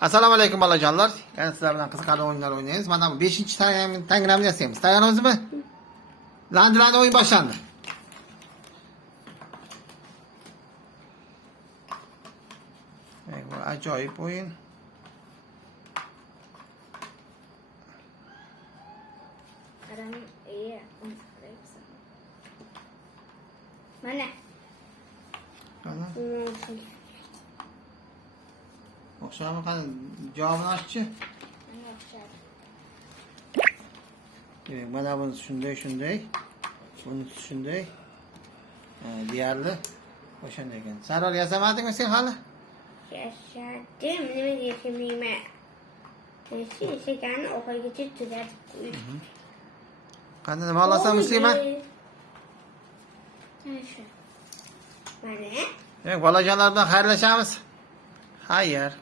Assalomu alaykum bolajonlar. Yana sizlar bilan qiziqarli o'yinlar o'ynaymiz. Mana bu 5-tangamni yasaymiz. Tayyormizmi? Landilarni o'yin boshlandi. Bu ajoyib o'yin. Mana. O'xshami qani javobini ochchi. Mana buni shunday. Bunisi shunday. Deyarli o'shanda ekan. Saror yasamadingmi sen hali? Yasadim, nima deyishim bilmayman. Yashaganni oxirigacha tugatib qo'ydim. Qani nima olasam Muslima? Mana. Bolajonlar bilan xayrlashamiz. Xayr.